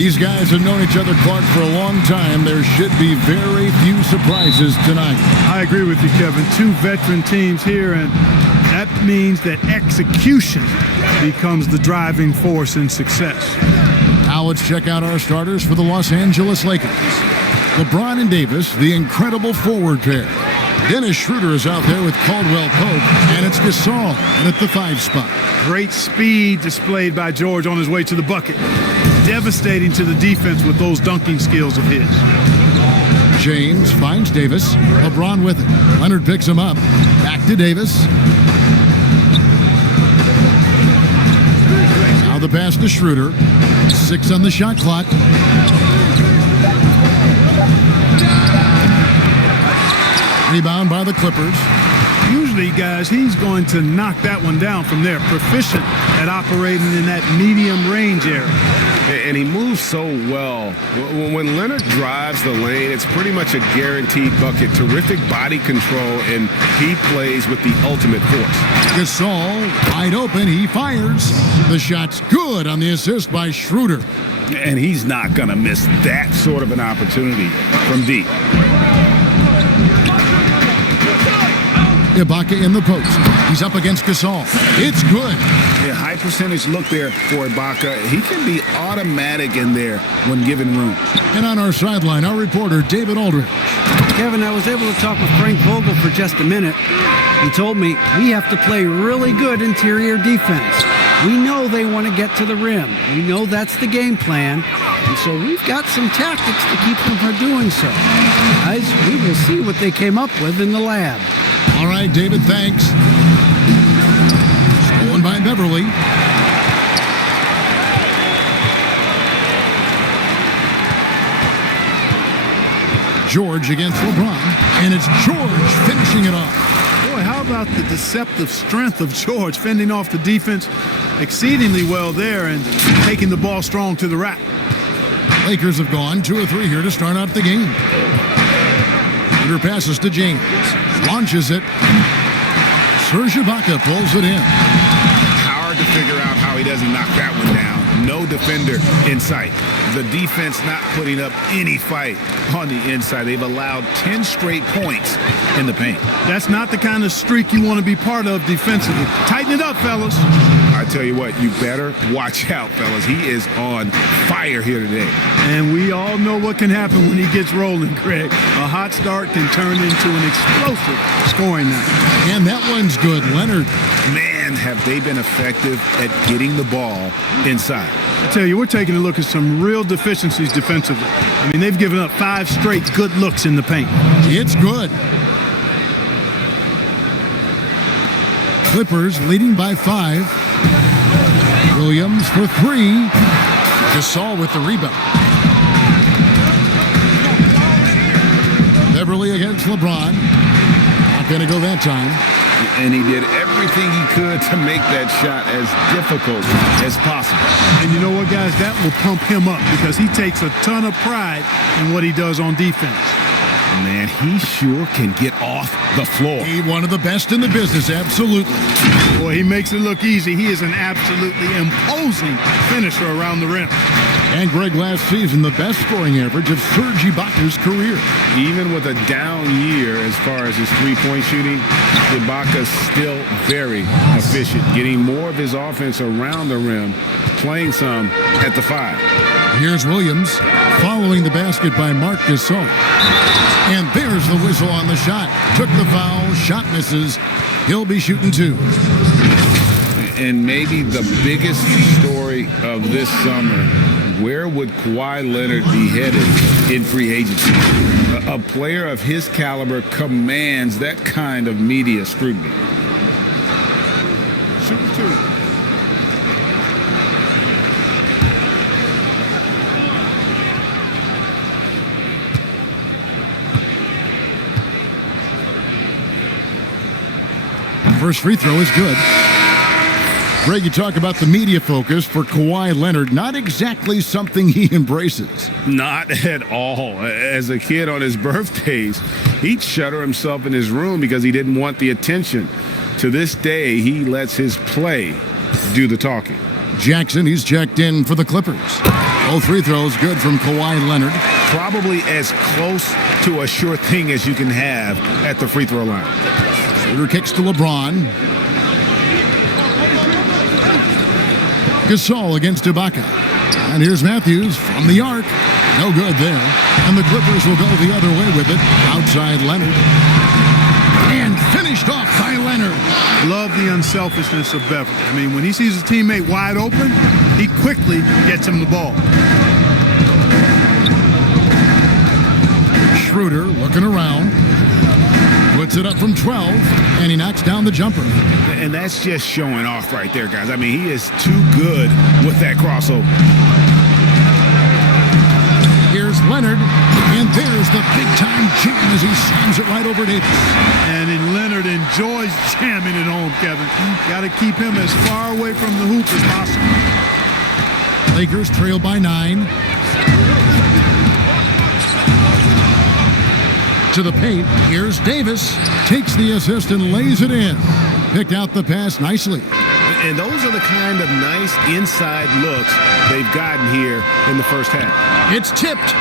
These guys have known each other, Clark, for a long time. There should be very few surprises tonight. I agree with you, Kevin. Two veteran teams here, and that means that execution becomes the driving force in success. Now let's check out our starters for the Los Angeles Lakers. LeBron and Davis, the incredible forward pair. Dennis Schroeder is out there with Caldwell Pope, and it's Gasol at the 5 spot. Great speed displayed by George on his way to the bucket. Devastating to the defense with those dunking skills of his. James finds Davis. LeBron with it. Leonard picks him up. Back to Davis. Now the pass to Schroeder. 6 on the shot clock. Rebound by the Clippers. Usually, guys, he's going to knock that one down from there. Proficient at operating in that medium range area. And he moves so well. When Leonard drives the lane, it's pretty much a guaranteed bucket. Terrific body control, and he plays with the ultimate force. Gasol wide open. He fires. The shot's good on the assist by Schroeder. And he's not going to miss that sort of an opportunity from deep. Ibaka in the post. He's up against Gasol. It's good. Yeah, high percentage look there for Ibaka. He can be automatic in there when given room. And on our sideline, our reporter, David Aldridge. Kevin, I was able to talk with Frank Vogel for just a minute. He told me we have to play really good interior defense. We know they want to get to the rim. We know that's the game plan. And so we've got some tactics to keep them from doing so. Guys, we will see what they came up with in the lab. All right, David, thanks. Stolen by Beverly. George against LeBron, and it's George finishing it off. Boy, how about the deceptive strength of George fending off the defense exceedingly well there and taking the ball strong to the rack. Lakers have gone 2 or 3 here to start out the game. Under passes to James. Launches it. Serge Ibaka pulls it in. Hard to figure out how he doesn't knock that one down. No defender in sight. The defense not putting up any fight on the inside. They've allowed 10 straight points in the paint. That's not the kind of streak you want to be part of defensively. Tighten it up, fellas. I tell you what, you better watch out, fellas. He is on fire here today. And we all know what can happen when he gets rolling, Greg. A hot start can turn into an explosive scoring night. And that one's good. Leonard. Man, have they been effective at getting the ball inside. I tell you, we're taking a look at some real deficiencies defensively. I mean, they've given up 5 straight good looks in the paint. It's good. Clippers leading by 5. Williams for 3. Gasol with the rebound. Beverly against LeBron. Not going to go that time. And he did everything he could to make that shot as difficult as possible. And you know what, guys? That will pump him up because he takes a ton of pride in what he does on defense. Man, he sure can get off the floor. He's one of the best in the business, absolutely. Boy, he makes it look easy. He is an absolutely imposing finisher around the rim. And Greg, last season, the best scoring average of Serge Ibaka's career. Even with a down year as far as his three-point shooting, Ibaka's still very efficient, getting more of his offense around the rim, playing some at the 5. Here's Williams following the basket by Marc Gasol. And there's the whistle on the shot. Took the foul, shot misses. He'll be shooting 2. And maybe the biggest story of this summer, where would Kawhi Leonard be headed in free agency? A player of his caliber commands that kind of media scrutiny. Shooting 2. First free throw is good. Greg, you talk about the media focus for Kawhi Leonard. Not exactly something he embraces. Not at all. As a kid on his birthdays, he'd shutter himself in his room because he didn't want the attention. To this day, he lets his play do the talking. Jackson, he's checked in for the Clippers. Both free throws good from Kawhi Leonard. Probably as close to a sure thing as you can have at the free throw line. Schroeder kicks to LeBron. Gasol against Ibaka. And here's Matthews from the arc. No good there. And the Clippers will go the other way with it. Outside Leonard. And finished off by Leonard. Love the unselfishness of Beverly. I mean, when he sees a teammate wide open, he quickly gets him the ball. Schroeder looking around. Puts it up from 12, and he knocks down the jumper. And that's just showing off right there, guys. I mean, he is too good with that crossover. Here's Leonard, and there's the big-time jam as he slams it right over Davis. And then Leonard enjoys jamming it home, Kevin. Got to keep him as far away from the hoop as possible. Lakers trail by 9. To the paint, here's Davis. Takes the assist and lays it in. Picked out the pass nicely. And those are the kind of nice inside looks they've gotten here in the first half. It's tipped.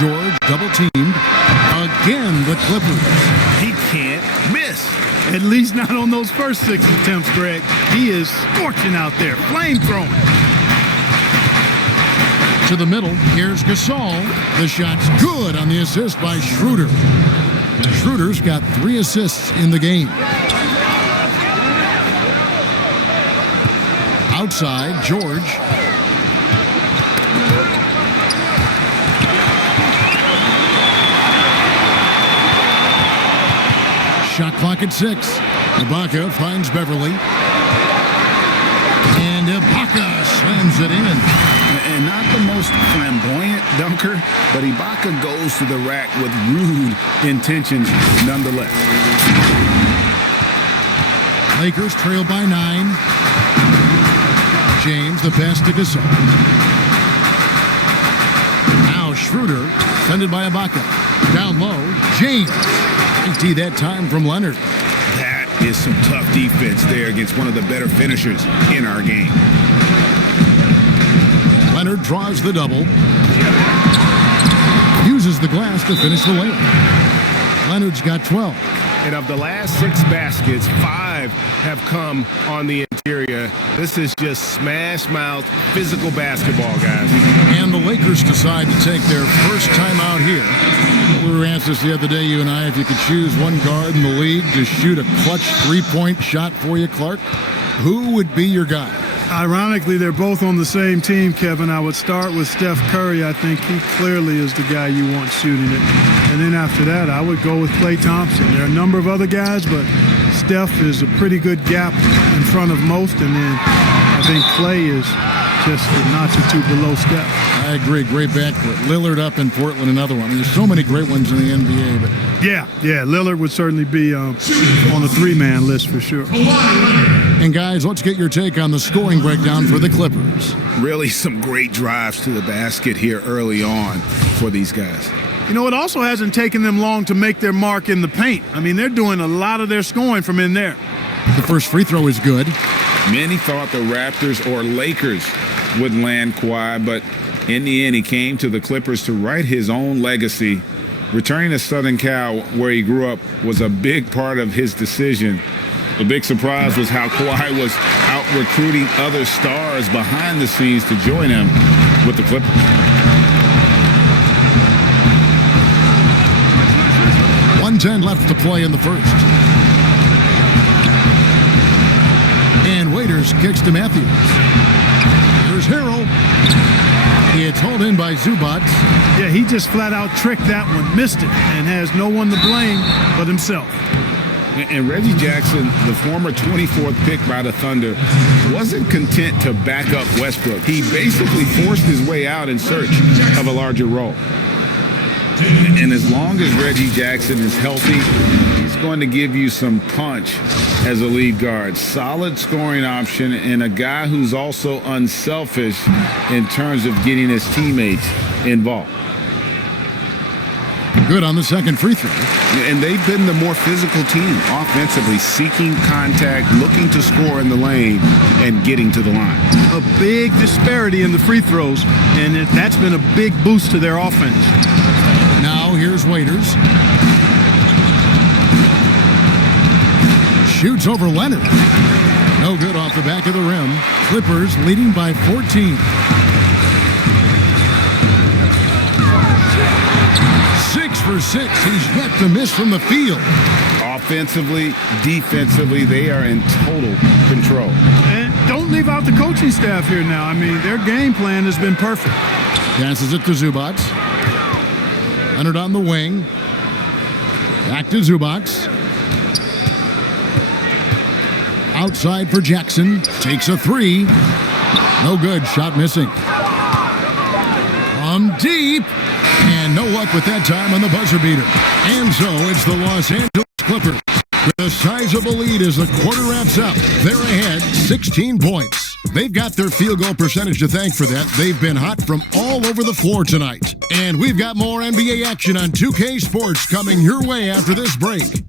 George double-teamed. Again, the Clippers. He can't miss. At least not on those first 6 attempts, Greg. He is scorching out there, flamethrowing. To the middle, here's Gasol. The shot's good on the assist by Schroeder. Schroeder's got 3 assists in the game. Outside, George. Shot clock at 6. Ibaka finds Beverly. And Ibaka slams it in. And not the most flamboyant dunker, but Ibaka goes to the rack with rude intentions nonetheless. Lakers trail by 9. James, the pass to Gasol. Now Schroeder, defended by Ibaka. Down low, James. Empty that time from Leonard. That is some tough defense there against one of the better finishers in our game. Leonard draws the double. Uses the glass to finish the layup. Leonard's got 12. And of the last 6 baskets, 5 have come on the interior. This is just smash mouth physical basketball, guys. And the Lakers decide to take their first time out here. We were asked this the other day, you and I, if you could choose one guard in the league to shoot a clutch 3-point shot for you, Clark, who would be your guy? Ironically, they're both on the same team, Kevin. I would start with Steph Curry. I think he clearly is the guy you want shooting it. And then after that, I would go with Klay Thompson. There are a number of other guys, but Steph is a pretty good gap in front of most. And then I think Klay is just a notch or 2 below Steph. I agree. Great backcourt. Lillard up in Portland, another one. I mean, there's so many great ones in the NBA. But Yeah, Lillard would certainly be on the 3-man list for sure. And guys, let's get your take on the scoring breakdown for the Clippers. Really some great drives to the basket here early on for these guys. You know, it also hasn't taken them long to make their mark in the paint. I mean, they're doing a lot of their scoring from in there. The first free throw is good. Many thought the Raptors or Lakers would land Kawhi, but in the end, he came to the Clippers to write his own legacy. Returning to Southern Cal, where he grew up, was a big part of his decision. The big surprise was how Kawhi was out recruiting other stars behind the scenes to join him with the Clippers. .110 left to play in the first. And Waiters kicks to Matthews. Here's Harrell. It's hauled in by Zubac. Yeah, he just flat out tricked that one, missed it, and has no one to blame but himself. And Reggie Jackson, the former 24th pick by the Thunder, wasn't content to back up Westbrook. He basically forced his way out in search of a larger role. And as long as Reggie Jackson is healthy, he's going to give you some punch as a lead guard. Solid scoring option and a guy who's also unselfish in terms of getting his teammates involved. Good on the second free throw. And they've been the more physical team offensively, seeking contact, looking to score in the lane, and getting to the line. A big disparity in the free throws, and that's been a big boost to their offense. Now here's Waiters. Shoots over Leonard. No good off the back of the rim. Clippers leading by 14. 6 for 6. He's yet to miss from the field. Offensively, defensively, they are in total control. And don't leave out the coaching staff here now. I mean, their game plan has been perfect. Passes it to Zubac. Leonard on the wing. Back to Zubac. Outside for Jackson. Takes a three. No good. Shot missing. From deep. And no luck with that time on the buzzer beater. And so it's the Los Angeles Clippers with a sizable lead as the quarter wraps up. They're ahead 16 points. They've got their field goal percentage to thank for that. They've been hot from all over the floor tonight. And we've got more NBA action on 2K Sports coming your way after this break.